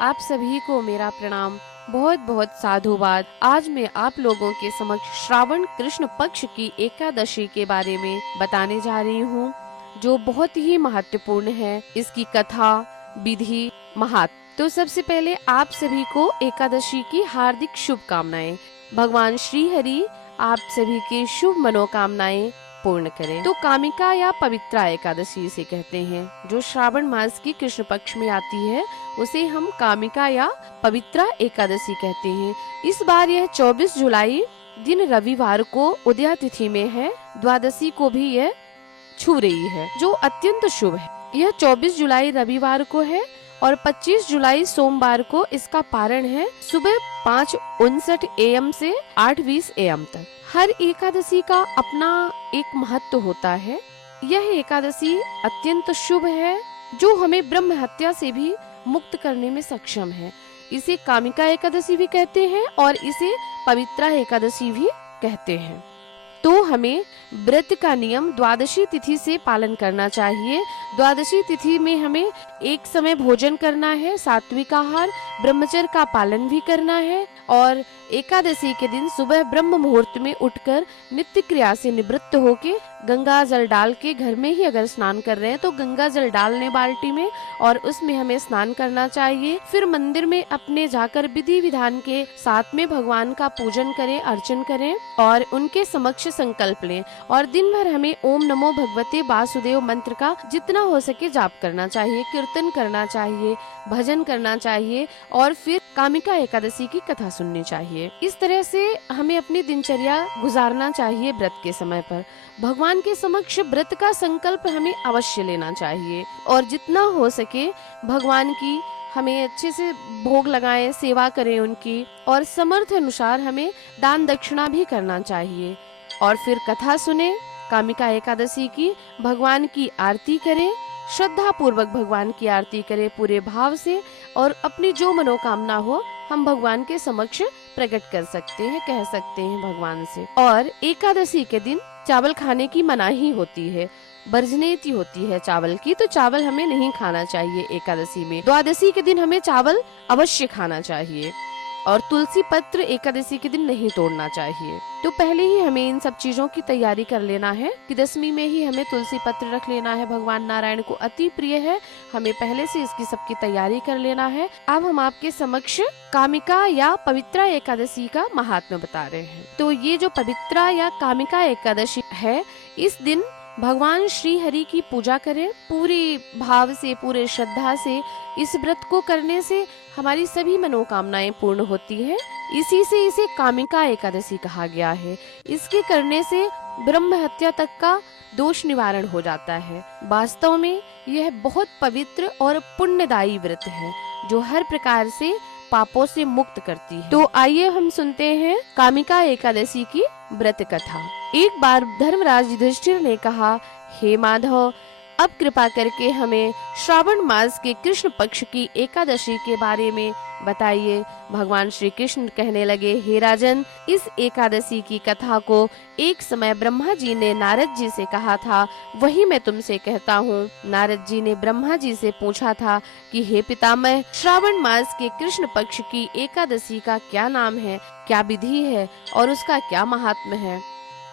आप सभी को मेरा प्रणाम। बहुत बहुत साधुवाद। आज मैं आप लोगों के समक्ष श्रावण कृष्ण पक्ष की एकादशी के बारे में बताने जा रही हूँ, जो बहुत ही महत्वपूर्ण है। इसकी कथा, विधि, महात्म। तो सबसे पहले आप सभी को एकादशी की हार्दिक शुभकामनाएं। भगवान श्री हरि आप सभी के शुभ मनोकामनाएं पूर्ण करें। तो कामिका या पवित्रा एकादशी इसे कहते हैं, जो श्रावण मास की कृष्ण पक्ष में आती है, उसे हम कामिका या पवित्रा एकादशी कहते हैं। इस बार यह 24 जुलाई दिन रविवार को उदया तिथि में है। द्वादशी को भी यह छू रही है, जो अत्यंत शुभ है। यह 24 जुलाई रविवार को है और 25 जुलाई सोमवार को इसका पारण है, सुबह 5:59 AM से 8:20 AM तक। हर एकादशी का अपना एक महत्व होता है। यह एकादशी अत्यंत शुभ है, जो हमें ब्रह्म हत्या से भी मुक्त करने में सक्षम है। इसे कामिका एकादशी भी कहते हैं और इसे पवित्रा एकादशी भी कहते हैं। तो हमें व्रत का नियम द्वादशी तिथि से पालन करना चाहिए। द्वादशी तिथि में हमें एक समय भोजन करना है, सात्विक आहार, ब्रह्मचर्य का पालन भी करना है और एकादशी के दिन सुबह ब्रह्म मुहूर्त में उठकर नित्य क्रिया से निवृत्त होके गंगा जल डाल के, घर में ही अगर स्नान कर रहे हैं तो गंगा जल डालने बाल्टी में और उसमें हमें स्नान करना चाहिए। फिर मंदिर में अपने जाकर विधि विधान के साथ में भगवान का पूजन करें, अर्चन करें और उनके समक्ष संकल्प लें और दिन भर हमें ओम नमो भगवते वासुदेव मंत्र का जितना हो सके जाप करना चाहिए, कीर्तन करना चाहिए, भजन करना चाहिए और फिर कामिका एकादशी की कथा सुननी चाहिए। इस तरह से हमें अपनी दिनचर्या गुजारना चाहिए। व्रत के समय पर भगवान के समक्ष व्रत का संकल्प हमें अवश्य लेना चाहिए और जितना हो सके भगवान की हमें अच्छे से भोग लगाएं, सेवा करें उनकी और समर्थ अनुसार हमें दान दक्षिणा भी करना चाहिए और फिर कथा सुने कामिका एकादशी की, भगवान की आरती करें, श्रद्धा पूर्वक भगवान की आरती करें पूरे भाव से और अपनी जो मनोकामना हो हम भगवान के समक्ष प्रकट कर सकते हैं, कह सकते हैं भगवान से। और एकादशी के दिन चावल खाने की मनाही होती है, वर्जनीति होती है चावल की, तो चावल हमें नहीं खाना चाहिए एकादशी में। द्वादशी के दिन हमें चावल अवश्य खाना चाहिए और तुलसी पत्र एकादशी के दिन नहीं तोड़ना चाहिए। तो पहले ही हमें इन सब चीजों की तैयारी कर लेना है कि दशमी में ही हमें तुलसी पत्र रख लेना है। भगवान नारायण को अति प्रिय है, हमें पहले से इसकी सबकी तैयारी कर लेना है। अब हम आपके समक्ष कामिका या पवित्रा एकादशी का महात्म्य बता रहे हैं। तो ये जो पवित्रा या कामिका एकादशी है, इस दिन भगवान श्री हरि की पूजा करें पूरी भाव से, पूरे श्रद्धा से। इस व्रत को करने से हमारी सभी मनोकामनाएं पूर्ण होती हैं। इसी से इसे कामिका एकादशी कहा गया है। इसके करने से ब्रह्म हत्या तक का दोष निवारण हो जाता है। वास्तव में यह बहुत पवित्र और पुण्यदायी व्रत है, जो हर प्रकार से पापों से मुक्त करती है। तो आइए हम सुनते हैं कामिका एकादशी की व्रत कथा। एक बार धर्मराज युधिष्ठिर ने कहा, हे माधव, अब कृपा करके हमें श्रावण मास के कृष्ण पक्ष की एकादशी के बारे में बताइए। भगवान श्री कृष्ण कहने लगे, हे राजन, इस एकादशी की कथा को एक समय ब्रह्मा जी ने नारद जी से कहा था, वही मैं तुमसे कहता हूँ। नारद जी ने ब्रह्मा जी से पूछा था कि हे पितामह, श्रावण मास के कृष्ण पक्ष की एकादशी का क्या नाम है, क्या विधि है और उसका क्या महात्म्य है?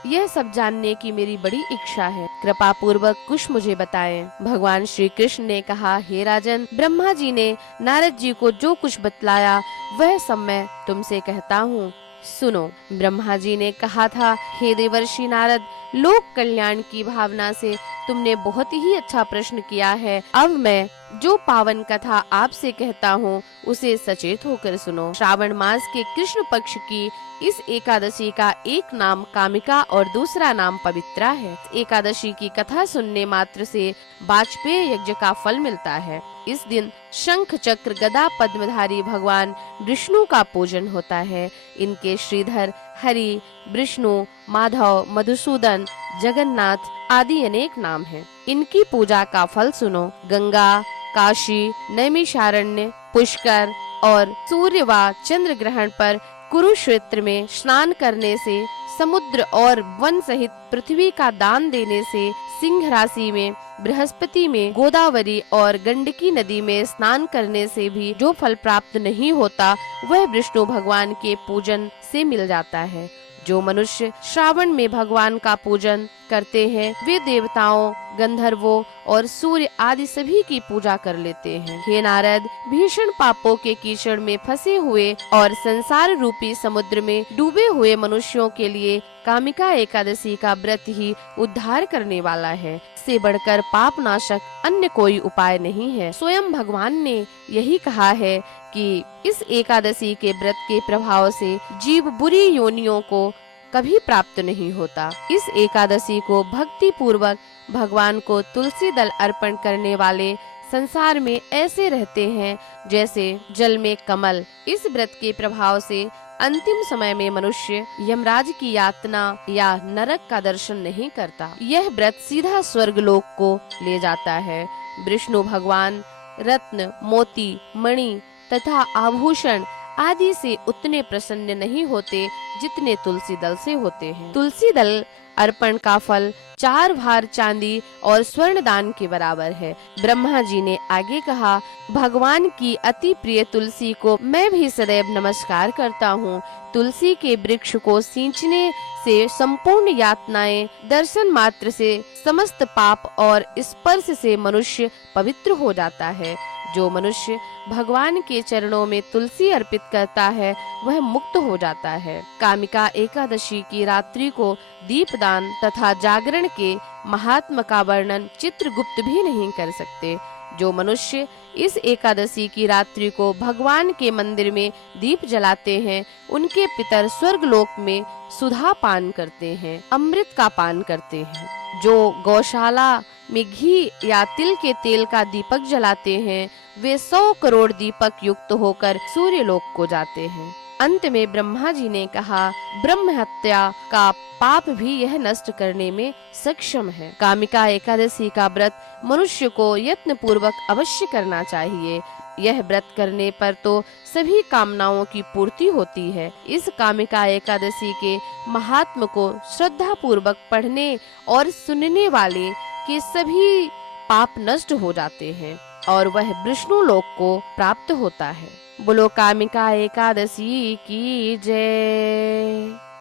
यह सब जानने की मेरी बड़ी इच्छा है, कृपा पूर्वक कुछ मुझे बताएं। भगवान श्री कृष्ण ने कहा, हे राजन, ब्रह्मा जी ने नारद जी को जो कुछ बतलाया वह सब मैं तुमसे कहता हूँ, सुनो। ब्रह्मा जी ने कहा था, हे देवर्षि नारद, लोक कल्याण की भावना से तुमने बहुत ही अच्छा प्रश्न किया है। अब मैं जो पावन कथा आपसे कहता हूँ उसे सचेत होकर सुनो। श्रावण मास के कृष्ण पक्ष की इस एकादशी का एक नाम कामिका और दूसरा नाम पवित्रा है। एकादशी की कथा सुनने मात्र से वाजपेय यज्ञ का फल मिलता है। इस दिन शंख चक्र गदा पद्मधारी भगवान विष्णु का पूजन होता है। इनके श्रीधर, हरि, विष्णु, माधव, मधुसूदन, जगन्नाथ आदि अनेक नाम हैं। इनकी पूजा का फल सुनो। गंगा, काशी, नैमिषारण्य, पुष्कर और सूर्य व चंद्र ग्रहण पर कुरुक्षेत्र में स्नान करने से, समुद्र और वन सहित पृथ्वी का दान देने से, सिंह राशि में बृहस्पति में, गोदावरी और गंडकी नदी में स्नान करने से भी जो फल प्राप्त नहीं होता वह विष्णु भगवान के पूजन से मिल जाता है। जो मनुष्य श्रावण में भगवान का पूजन करते हैं वे देवताओं, गंधर्वों और सूर्य आदि सभी की पूजा कर लेते हैं। हे नारद, भीषण पापों के कीचड़ में फंसे हुए और संसार रूपी समुद्र में डूबे हुए मनुष्यों के लिए कामिका एकादशी का व्रत ही उद्धार करने वाला है। इससे बढ़कर पाप नाशक अन्य कोई उपाय नहीं है। स्वयं भगवान ने यही कहा है कि इस एकादशी के व्रत के प्रभाव से जीव बुरी योनियों को कभी प्राप्त नहीं होता। इस एकादशी को भक्ति पूर्वक भगवान को तुलसी दल अर्पण करने वाले संसार में ऐसे रहते हैं जैसे जल में कमल। इस व्रत के प्रभाव से अंतिम समय में मनुष्य यमराज की यातना या नरक का दर्शन नहीं करता। यह व्रत सीधा स्वर्ग लोक को ले जाता है। विष्णु भगवान रत्न, मोती, मणि तथा आभूषण आदि से उतने प्रसन्न नहीं होते जितने तुलसी दल से होते हैं। तुलसी दल अर्पण का फल 4 भार चांदी और स्वर्ण दान के बराबर है। ब्रह्मा जी ने आगे कहा, भगवान की अति प्रिय तुलसी को मैं भी सदैव नमस्कार करता हूँ। तुलसी के वृक्ष को सींचने से संपूर्ण यातनाएं, दर्शन मात्र से समस्त पाप और स्पर्श से मनुष्य पवित्र हो जाता है। जो मनुष्य भगवान के चरणों में तुलसी अर्पित करता है वह मुक्त हो जाता है। कामिका एकादशी की रात्रि को दीपदान तथा जागरण के महात्म का वर्णन चित्रगुप्त भी नहीं कर सकते। जो मनुष्य इस एकादशी की रात्रि को भगवान के मंदिर में दीप जलाते हैं उनके पितर स्वर्ग लोक में सुधा पान करते हैं, अमृत का पान करते हैं। जो गौशाला में घी या तिल के तेल का दीपक जलाते हैं वे 100 करोड़ दीपक युक्त होकर सूर्य लोक को जाते हैं। अंत में ब्रह्मा जी ने कहा, ब्रह्म हत्या का पाप भी यह नष्ट करने में सक्षम है। कामिका एकादशी का व्रत मनुष्य को यत्न पूर्वक अवश्य करना चाहिए। यह व्रत करने पर तो सभी कामनाओं की पूर्ति होती है। इस कामिका एकादशी के महात्म को श्रद्धा पूर्वक पढ़ने और सुनने वाले के सभी पाप नष्ट हो जाते हैं और वह विष्णु लोक को प्राप्त होता है। बोलो कामिका एकादशी की जय।